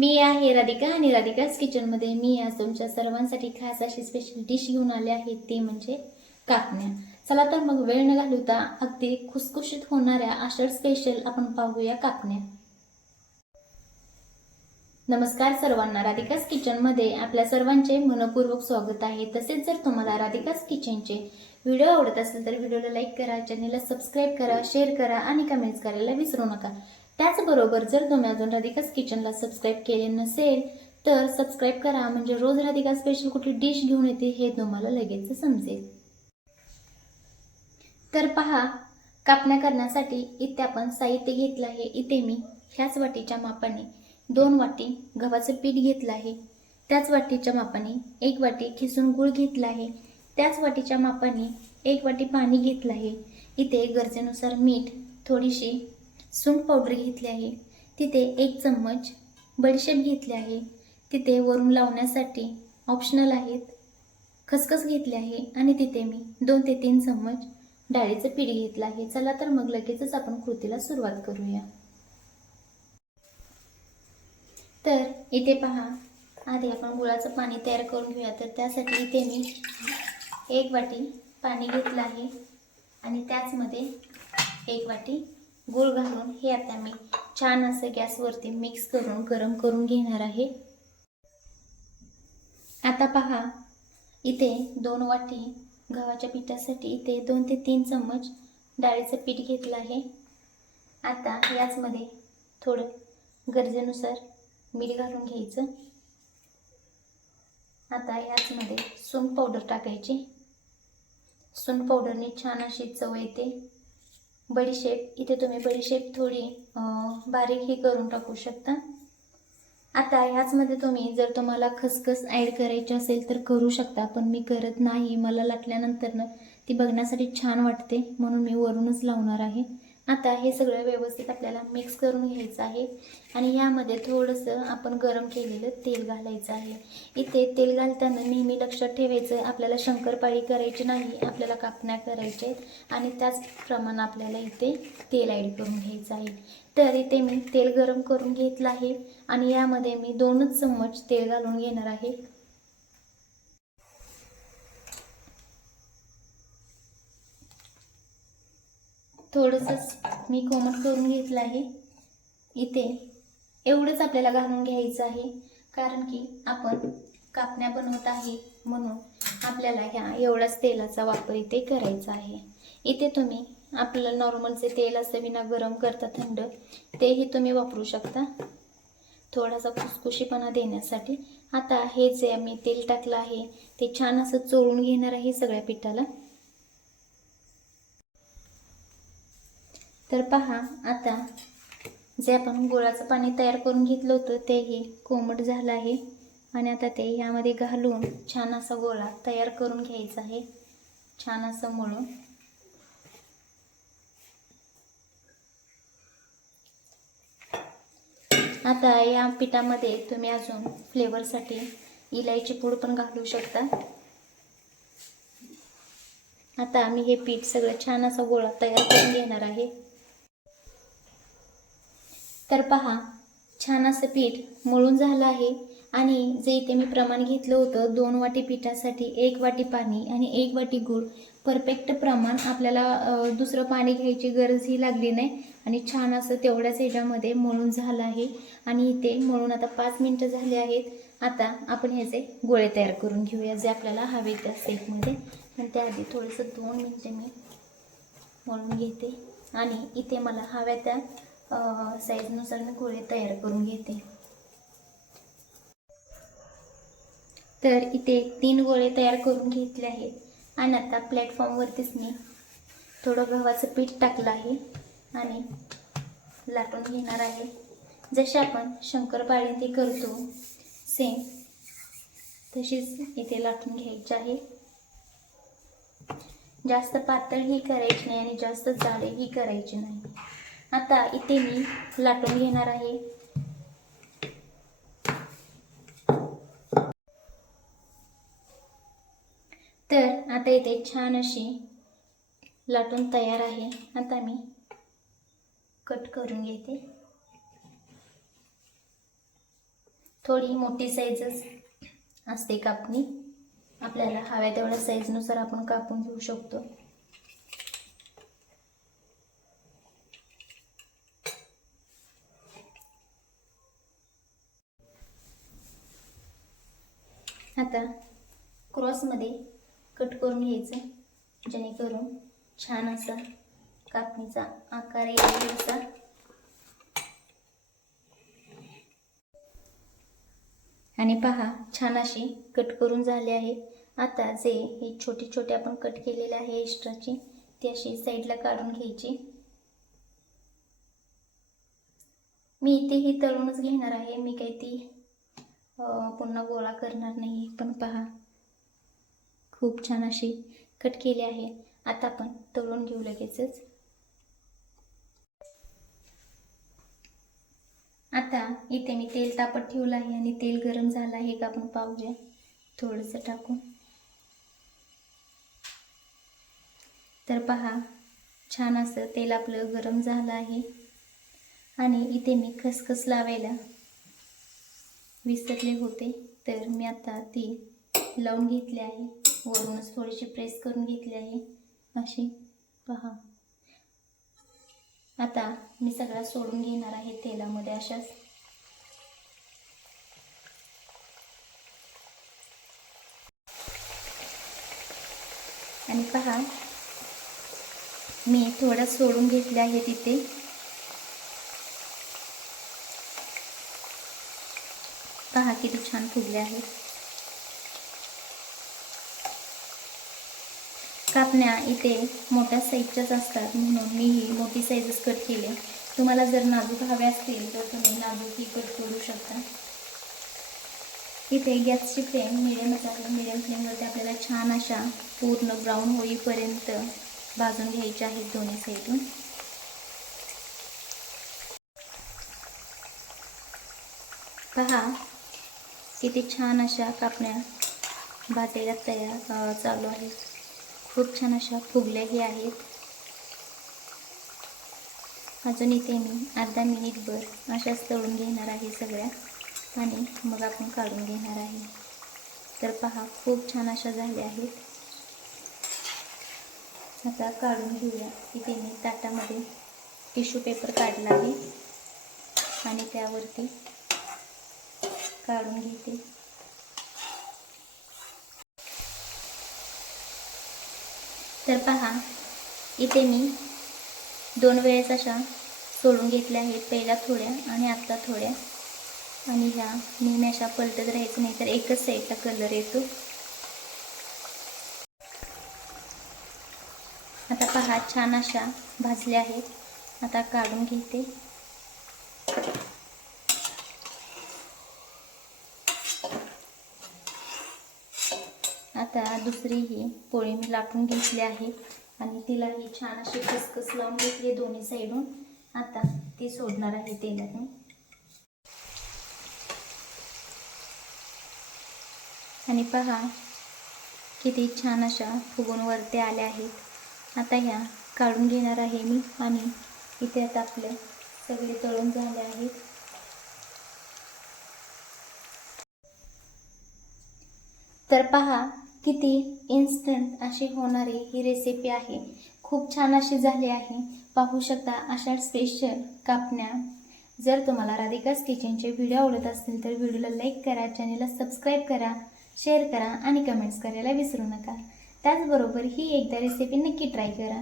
मी आहे राधिका आणि राधिकाच किचनमध्ये मी आज तुमच्या सर्वांसाठी खास अशी स्पेशल डिश घेऊन आले आहे ती म्हणजे कापण्या चला तर मग वेळ न घालवता अगदी खुसखुशीत होणाऱ्या अशा स्पेशल आपण पाहूया कापण्या नमस्कार सर्वांना राधिकाच किचनमध्ये आपल्या सर्वांचे मनपूर्वक स्वागत आहे. तसेच जर तुम्हाला राधिकाच किचनचे व्हिडिओ आवडत असेल तर व्हिडिओला लाईक करा चॅनेलला सबस्क्राईब करा शेअर करा आणि कमेंट्स करायला विसरू नका. त्याचबरोबर जर तुम्ही अजून राधिकाच किचनला सबस्क्राईब केले नसेल तर सबस्क्राईब करा. म्हणजे रोज राधिका स्पेशल कुठली डिश घेऊन येते हे तुम्हाला लगेच समजेल. तर पहा कापण्या करण्यासाठी इथे आपण साहित्य घेतलं आहे. इथे मी ह्याच वाटीच्या मापाने दोन वाटी गव्हाचं पीठ घेतलं आहे. त्याच वाटीच्या मापाने एक वाटी खिसून गूळ घेतला आहे. त्याच वाटीच्या मापाने एक वाटी पाणी घेतलं आहे. इथे गरजेनुसार मीठ थोडीशी सुंठ पावडर घेतली आहे. तिथे एक चम्मच बडीशेप घेतली आहे. तिथे वरून लावण्यासाठी ऑप्शनल आहेत खसखस घेतली आहे आणि तिथे मी दोन ते तीन चम्मच डाळीचं पीठ घेतलं आहे. चला तर मग लगेचच आपण कृतीला सुरुवात करूया. तर इथे पहा आधी आपण गुळाचं पाणी तयार करून घेऊया. तर त्यासाठी इथे मी एक वाटी पाणी घेतलं आहे. आणि त्याचमध्ये एक वाटी गूळ घालून हे आता मी छान असं गॅसवरती मिक्स करून गरम करून घेणार आहे. आता पहा इथे दोन वाटी गव्हाच्या पिठासाठी इथे दोन ते तीन चम्मच डाळीचं पीठ घेतलं आहे. आता याचमध्ये थोडं गरजेनुसार मीठ घालून घ्यायचं. आता याचमध्ये सून पावडर टाकायची. सून पावडरने छान अशी चव येते. बडीशेप इथे तुम्ही बडीशेप थोडी बारीकही बारीक ही करून टाकू शकता. आता ह्याचमध्ये तुम्ही जर तुम्हाला खसखस ॲड करायची असेल तर करू शकता पण मी करत नाही. मला लाटल्यानंतरनं ती बघण्यासाठी छान वाटते म्हणून मी वरूनच लावणार आहे. आता हे सगळं व्यवस्थित आपल्याला मिक्स करून घ्यायचं आहे. आणि यामध्ये थोडंसं आपण गरम केलेलं तेल घालायचं आहे. इथे तेल घालताना नेहमी लक्षात ठेवायचं आपल्याला शंकरपाळी करायची नाही आपल्याला कापण्या करायच्या आहेत आणि त्याचप्रमाणे आपल्याला इथे तेल ॲड करून घ्यायचं आहे. तर इथे मी तेल गरम करून घेतलं आहे. आणि यामध्ये मी दोनच चम्मच तेल घालून घेणार आहे. थोडंसंच मी कोमट करून घेतलं आहे. इथे एवढंच आपल्याला घालून घ्यायचं आहे. कारण की आपण कापण्या बनवत आहे म्हणून आपल्याला ह्या एवढाच तेलाचा वापर इथे करायचा आहे. इथे तुम्ही आपलं नॉर्मल जे तेल असतं विना गरम करता थंड तेही तुम्ही वापरू शकता. थोडासा खुसखुशीपणा देण्यासाठी आता हे जे मी तेल टाकलं आहे ते छान असं चोळून घेणार आहे सगळ्या पिठाला. तर पहा आता जे आपण गुळाचं पाणी तयार करून घेतलं होतं तेही कोमट झालं आहे. आणि आता ते ह्यामध्ये घालून छान असा गोळा तयार करून घ्यायचा आहे. छान असं मळून. आता या पिठामध्ये तुम्ही अजून फ्लेवरसाठी इलायची पूड पण घालू शकता. आता मी हे पीठ सगळं छान असा गोळा तयार करून घेणार आहे. तर पहा छान असं पीठ मळून झालं आहे आणि जे इथे मी प्रमाण घेतलं होतं दोन वाटी पिठासाठी एक वाटी पाणी आणि एक वाटी गूळ परफेक्ट प्रमाण आपल्याला दुसरं पाणी घ्यायची गरजही लागली नाही आणि छान असं तेवढ्याच ह्याच्यामध्ये मळून झालं आहे आणि इथे मळून आता पाच मिनटं झाले आहेत. आता आपण ह्याचे गोळे तयार करून घेऊया जे आपल्याला हवे त्या सेपमध्ये आणि त्याआधी थोडंसं दोन मिनटं मी मळून घेते आणि इथे मला हव्या त्या साईजनुसार मी गोळे तयार करून घेते. तर इथे तीन गोळे तयार करून घेतले आहेत. आणि आता प्लॅटफॉर्मवरतीच मी थोडं गव्हाचं पीठ टाकलं आहे. आणि लाटून घेणार आहे. जसे आपण शंकरपाळी ते करतो सेम तशीच इथे लाटून घ्यायची आहे. जास्त पातळ ही करायची नाही आणि जास्त जाडही करायची नाही. आता इथे मी लाटून घेणार आहे. तर आता इथे छान अशी लाटून तयार आहे. आता मी कट करून घेते. थोडी मोठी साईजच असते कापणी. आपल्याला हव्या तेवढ्या साईजनुसार आपण कापून घेऊ शकतो. आता क्रॉसमध्ये कट करून घ्यायचं जेणेकरून छान असा कापणीचा आकार येईल असा आणि पहा छान अशी कट करून झाली आहे. आता जे हे छोटे छोटे आपण कट केलेले आहे एक्स्ट्राची ती अशी साईडला काढून घ्यायची. मी इथे ही तळूनच घेणार आहे. मी काही ती हो, पुन्हा गोळा करणार नाही पण पहा. खूप छान अशी कट केली आहे. आता आपण तळून घेऊ लगेचच. आता इथे मी तेल तापत ठेवलं आहे आणि तेल गरम झालं आहे का आपण पाहूया थोडंसं टाकून. तर पहा छान असं तेल आपलं गरम झालं आहे. आणि इथे मी खसखस लावायला विसरले होते. तर मी आता ती लावून घेतली आहे. वरूनच थोडीशी प्रेस करून घेतली आहे. अशी पहा. आता मी सगळा सोडून घेणार आहे तेलामध्ये अशाच. आणि पहा मी थोडं सोडून घेतले आहे तिथे. पहा किती छान फुगले आहेत. कापण्या इथे मोठ्या साईजच्याच असतात म्हणून मी ही मोठी साईजच कट केली. तुम्हाला जर नाजूक हवे असतील तर तुम्ही नाजूक ही कट करू शकता. इथे गॅसची फ्लेम मिडियमच आहे. मिडियम फ्लेमवरती आपल्याला छान अशा पूर्ण ब्राऊन होईपर्यंत भाजून घ्यायच्या आहेत दोन्ही साईडून पहा किती छान अशा कापण्या भाजायला तयार चालू आहेत. खूप छान अशा फुगल्याही आहेत. अजून इथे मी अर्धा मिनिटभर अशाच तळून घेणार आहे सगळ्या आणि मग आपण काढून घेणार आहे. तर पहा खूप छान अशा झाल्या आहेत. आता काढून घेऊया. इथे मी ताटामध्ये टिश्यू पेपर काढला आहे. आणि त्यावरती काढून घेते. तर पहा इथे मी दोन वेळेस अशा सोडून घेतल्या आहेत पहिल्या थोड्या आणि आत्ता थोड्या. आणि ह्या नेहमी अशा पलटत राहायचं नाही तर एकच साईडला कलर येतो. आता पहा छान अशा भाजल्या आहेत. आता काढून घेते. आता दुसरी ही पोळी मी लाटून घेतली आहे. आणि तिला ही छान अशी खसखस लावून घेतली दोन्ही साईडून. आता ती सोडणार आहे तेलातून. आणि पहा किती छान अशा फुगून वरती आल्या आहेत. आता ह्या काढून घेणार आहे मी आणि इथे आता आपले सगळे तळून झाले आहेत. तर पहा किती इन्स्टंट अशी होणारी ही रेसिपी आहे. खूप छान अशी झाली आहे. पाहू शकता अशा स्पेशल कापण्या. जर तुम्हाला राधिकाच किचनचे व्हिडिओ आवडत असतील तर व्हिडिओला लाईक करा चॅनलला सबस्क्राईब करा शेअर करा आणि कमेंट्स करायला विसरू नका. त्याचबरोबर ही एकदा रेसिपी नक्की ट्राय करा.